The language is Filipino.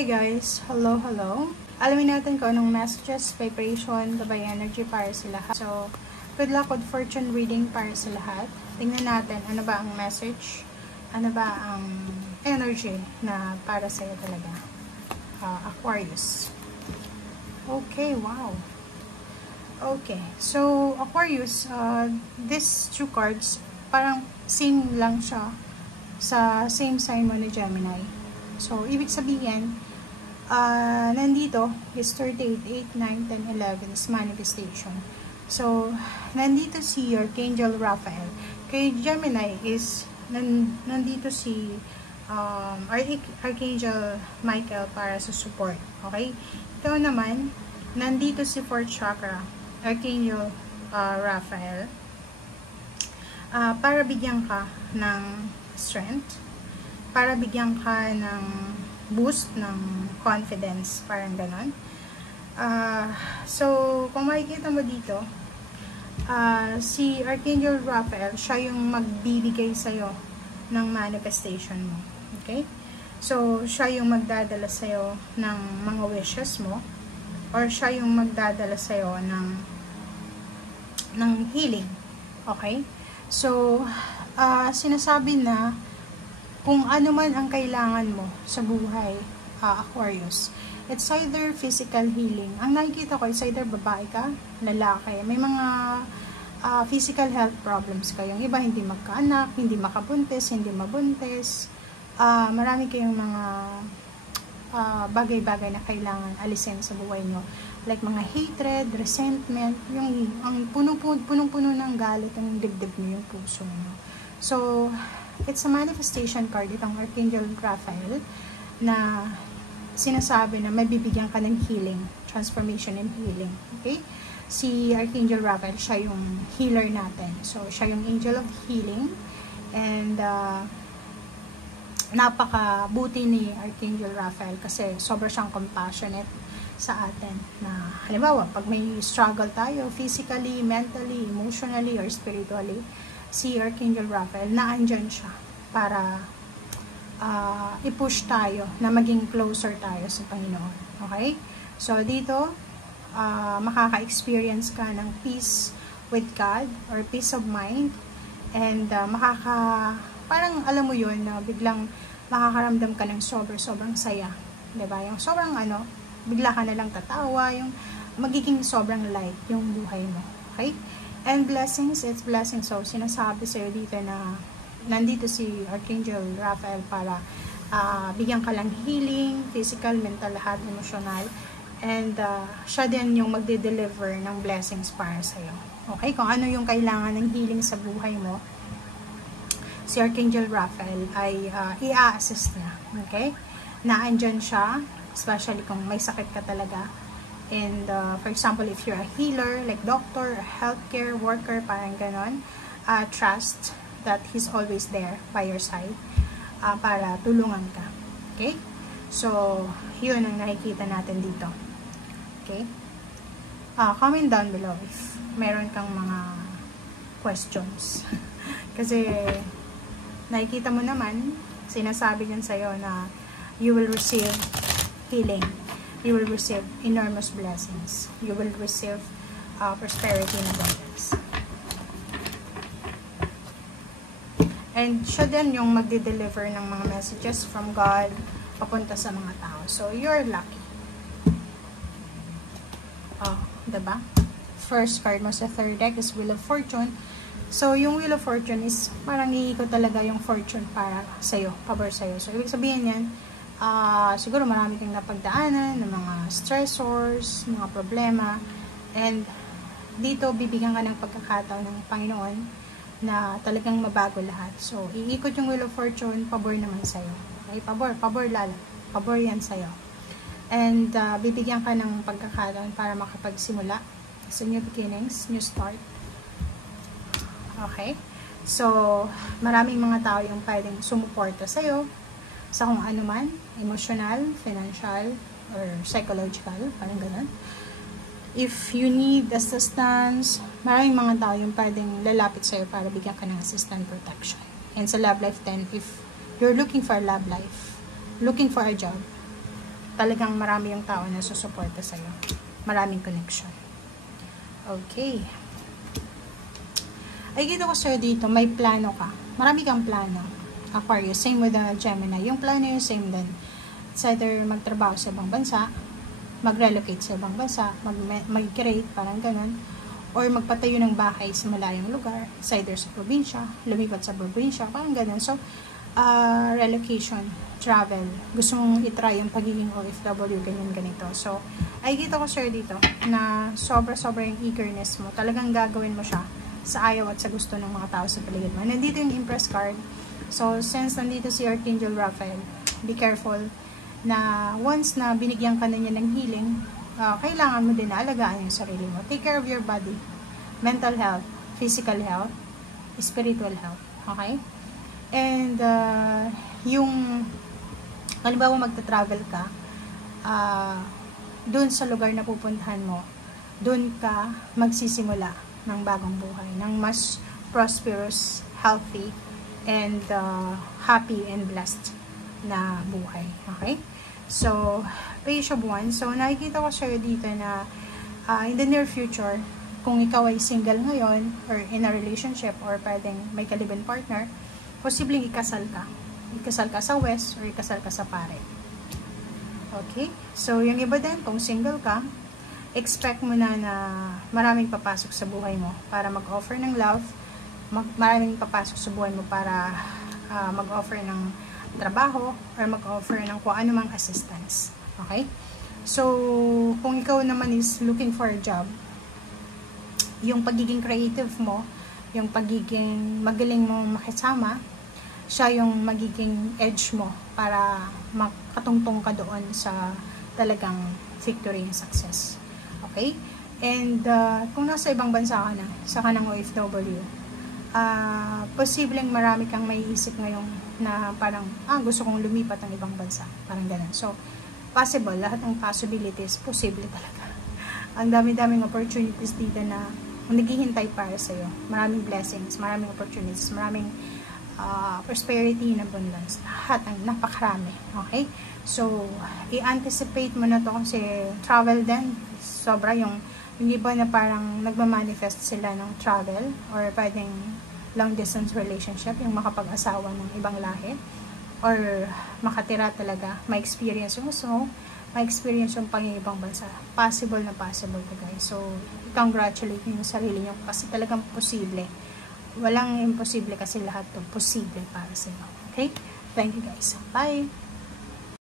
Hi guys! Hello, hello! Alamin natin kung anong messages, vibration, gabay energy para sa lahat. So, good luck with fortune reading para sa lahat. Tingnan natin ano ba ang message, ano ba ang energy na para sa iyo talaga. Aquarius. Okay, wow! Okay, so Aquarius, these two cards, parang same lang siya sa same sign mo ni Gemini. So, ibig sabihin, nandito is 38, 8, 9, 10, 11 is manifestation. So, nandito si Archangel Raphael. Kay Gemini is, nandito si Archangel Michael para sa support. Okay? Ito naman, nandito si 4th chakra, Archangel Raphael, para bigyan ka ng strength, para bigyan ka ng boost ng confidence, parang ganon. So, kung makikita mo dito, si Archangel Raphael, siya yung magbibigay sa'yo ng manifestation mo. Okay? So, siya yung magdadala sa'yo ng mga wishes mo, or siya yung magdadala sa'yo ng healing. Okay? So, sinasabi na kung ano man ang kailangan mo sa buhay, Aquarius, it's either physical healing. Ang nakikita ko, it's either babae ka, lalaki. May mga physical health problems kayo. Yung iba hindi magkaanak, hindi makabuntis, hindi mabuntis. Marami kayong mga bagay-bagay na kailangan alisin sa buhay nyo. Like mga hatred, resentment, ang punong-puno ng galit ang dibdib nyo, yung puso nyo. So, it's a manifestation card, itong Archangel Raphael, na sinasabi na may bibigyan ka ng healing, transformation and healing. Okay? Si Archangel Raphael, siya yung healer natin. So, siya yung angel of healing. And, napakabuti ni Archangel Raphael kasi sobra siyang compassionate sa atin. Na, halimbawa, pag may struggle tayo, physically, mentally, emotionally, or spiritually, si Archangel Raphael, naandyan siya para i-push tayo na maging closer tayo sa Panginoon. Okay? So, dito, makaka-experience ka ng peace with God or peace of mind, and parang alam mo yun, na biglang makakaramdam ka ng sobrang saya. Diba? Yung sobrang bigla ka na lang tatawa, yung magiging sobrang light yung buhay mo. Okay? And blessings, it's blessings. So, sinasabi sa'yo dito na nandito si Archangel Raphael para bigyan ka lang healing, physical, mental, lahat, emotional. And siya din yung magde-deliver ng blessings para sa'yo. Okay? Kung ano yung kailangan ng healing sa buhay mo, si Archangel Raphael ay i-assist na. Okay? Naandyan siya, especially kung may sakit ka talaga. And for example, if you're a healer, like doctor, or healthcare worker, parang ganon, trust that He's always there by your side para tulungan ka. Okay? So, yun ang nakikita natin dito. Okay? Comment down below if meron kang mga questions. Kasi, nakikita mo naman, sinasabi niyan sa'yo na you will receive healing. You will receive enormous blessings. You will receive prosperity and abundance. And siya din yung magde-deliver ng mga messages from God papunta sa mga tao. So, you're lucky. Diba? First card mo sa third deck is Wheel of Fortune. So, yung Wheel of Fortune is parang iikot talaga yung fortune para sa'yo, pabor sa'yo. So, ibig sabihin yan, siguro marami kang napagdaanan ng mga stressors, mga problema, and dito bibigyan ka ng pagkakataon ng Panginoon na talagang mabago lahat. So, iikot yung Wheel of Fortune, pabor naman sa'yo. Okay? Pabor yan sa'yo. And bibigyan ka ng pagkakataon para makapagsimula sa new beginnings, new start. Okay? So, maraming mga tao yung pwedeng sumuporta sa'yo sa kung ano man, emotional, financial, or psychological, parang ganun. If you need assistance, maraming mga tao yung pwedeng lalapit sa'yo para bigyan ka ng assistance protection. And sa love life 10, if you're looking for a love life, looking for a job, talagang marami yung tao na susuporta sa'yo. Maraming connection. Okay. Ay, kita ko sa'yo dito, may plano ka. Marami kang plano. Aquarius, same with the Gemini. Yung plano yung same din. It's either magtrabaho sa ibang bansa, mag-relocate sa ibang bansa, mag-migrate, parang ganun, or magpatayo ng bahay sa malayong lugar, it's either sa probinsya, lumipat sa probinsya, parang ganun. So, relocation, travel, gusto mong itry yung pagiging OFW, ganyan-ganito. So, ay kita ko sir dito, na sobra-sobra yung eagerness mo, talagang gagawin mo siya sa ayaw at sa gusto ng mga tao sa paligid mo. Nandito yung Empress card. So, since nandito si Archangel Raphael, be careful na once na binigyan ka na niya ng healing, kailangan mo din na alagaan yung sarili mo. Take care of your body, mental health, physical health, spiritual health. Okay? And yung halimbawa magta-travel ka, dun sa lugar na pupuntahan mo, dun ka magsisimula ng bagong buhay, ng mas prosperous, healthy, and happy and blessed na buhay. Okay? So, Page of Wands. So, nakikita ko sa'yo dito na in the near future, kung ikaw ay single ngayon or in a relationship or pwedeng may kalibin partner, posibleng ikasal ka. Ikasal ka sa West or ikasal ka sa pare. Okay? So, yung iba din, kung single ka, expect mo na maraming papasok sa buhay mo para mag-offer ng love, maraming papasok sa buhay mo para mag-offer ng trabaho or mag-offer ng kung anumang assistance. Okay? So, kung ikaw naman is looking for a job, yung pagiging creative mo, yung pagiging magaling mo makisama, siya yung magiging edge mo para makatungtong ka doon sa talagang victory and success. Okay? And kung nasa ibang bansa ka na, sa kanang OFW, posibleng marami kang may isip ngayon na parang, gusto kong lumipat ng ibang bansa. Parang ganun. So, possible. Lahat ng possibilities, posible talaga. Ang dami-daming opportunities dito na naghihintay para sa'yo. Maraming blessings, maraming opportunities, maraming prosperity and abundance. Lahat ang napakarami. Okay? So, i-anticipate mo na to kasi travel din. Sobra yung iba na parang nagmamanifest sila ng travel or pwedeng long distance relationship, yung makapag-asawa ng ibang lahi or makatira talaga, ma-experience yung gusto, ma-experience yung pang-ibang bansa. Possible na possible to guys. So, congratulate nyo yung sarili nyo kasi talagang posible. Walang imposible kasi lahat to posible para sa inyo. Okay? Thank you guys. Bye!